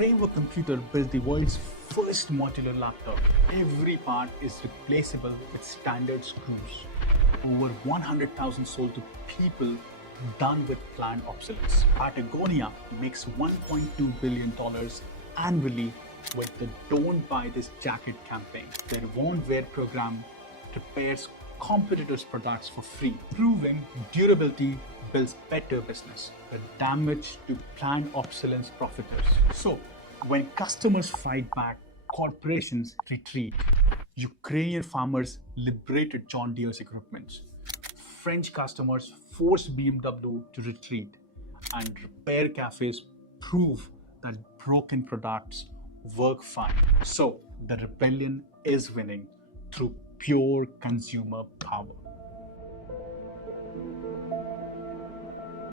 framework computer built the world's first modular laptop. Every part is replaceable with standard screws. Over 100,000 sold to people done with planned obsolescence. Patagonia makes $1.2 billion annually with the Don't Buy This Jacket campaign. Their Won't Wear program repairs competitors' products for free. Proven durability builds better business. The damage to planned obsolescence profiteers. So, when customers fight back, corporations retreat. Ukrainian farmers liberated John Deere's equipment. French customers forced BMW to retreat, and repair cafes prove that broken products work fine. So the rebellion is winning through pure consumer power.